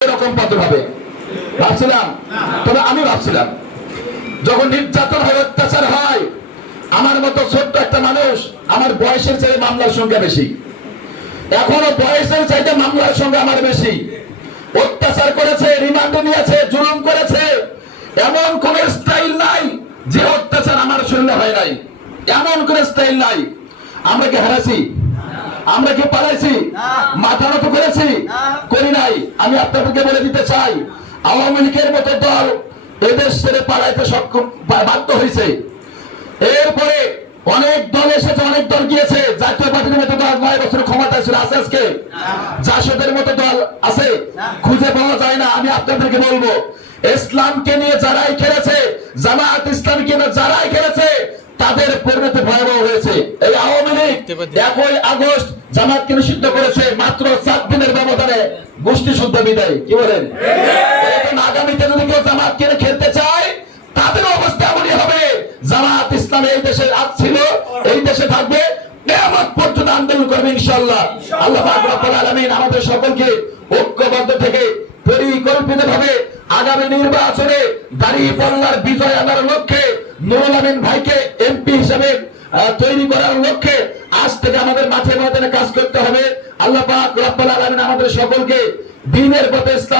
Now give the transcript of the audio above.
এরকম পথে ভাবে ভাবছিলাম, তবে আমি ভাবছিলাম যখন নির্যাতন হয়, অত্যাচার হয়, আমার মতো ছোট্ট একটা মানুষ, আমার বয়সের চেয়ে মামলার সংখ্যা বেশি, এখনো বয়সের চাইতে মামলার সংখ্যা আমার বেশি। অত্যাচার করেছে, রিমান্ডে নিয়েছে, জুলুম করেছে, এমন কোন স্টাইল নাই যে অত্যাচার আমার শরীরে হয় নাই, এমন কোন স্টাইল নাই। আমরা কি হারাইছি? আমরা কি পালাইছি? মাথা নত করেছি? করি নাই। আমি আপনাদেরকে বলে দিতে চাই, আওয়ামী লীগের মতো দল এদেশ ছেড়ে পালাইতে সক্ষম বাধ্য হয়েছে। এরপরে অনেক দল এসেছে, অনেক দল গিয়েছে। জাতীয় পার্টির মতো দল 9 বছর ক্ষমতা ছিল, আছে আজকে? জাসদের মতো দল আছে? খুঁজে পাওয়া যায় না। আমি আপনাদেরকে বলবো, ইসলামকে নিয়ে যারাই খেলেছে, জামায়াত ইসলামকে নিয়ে যারাই খেলেছে, তাদের পরিণতি ভয়াবহ হয়েছে। এই আওয়ামী লীগ 1 আগস্ট জামাতকে নিষিদ্ধ করেছে, মাত্র 7 দিনের ব্যবধানে গোষ্ঠী শুদ্ধ বিদায়। কি বলেন? এখন আগামীতে যদি কেউ জামাতকে নিয়ে খেলতে চায়, তাদের অবস্থা এমনই হবে। জামাত ইসলাম এই দেশে আজ ছিল, এই দেশে থাকবে, কিয়ামত পর্যন্ত আন্দোলন করবে ইনশাআল্লাহ। আল্লাহ পাক রব্বুল আলামিন আমাদের সকলকে ঐক্যবদ্ধ থেকে পরিকল্পিতভাবে আগামী নির্বাচনে দাঁড়িপাল্লার বিজয় আনার লক্ষ্যে, নুরুল আমিন ভাইকে এমপি হিসেবে তৈরি করার লক্ষ্যে আজ থেকে আমাদের মাঠে ময়দানে কাজ করতে হবে। আল্লাহ পাক রব্বুল আলামিন আমাদের সকলকে দ্বীনের পথে, ইসলাম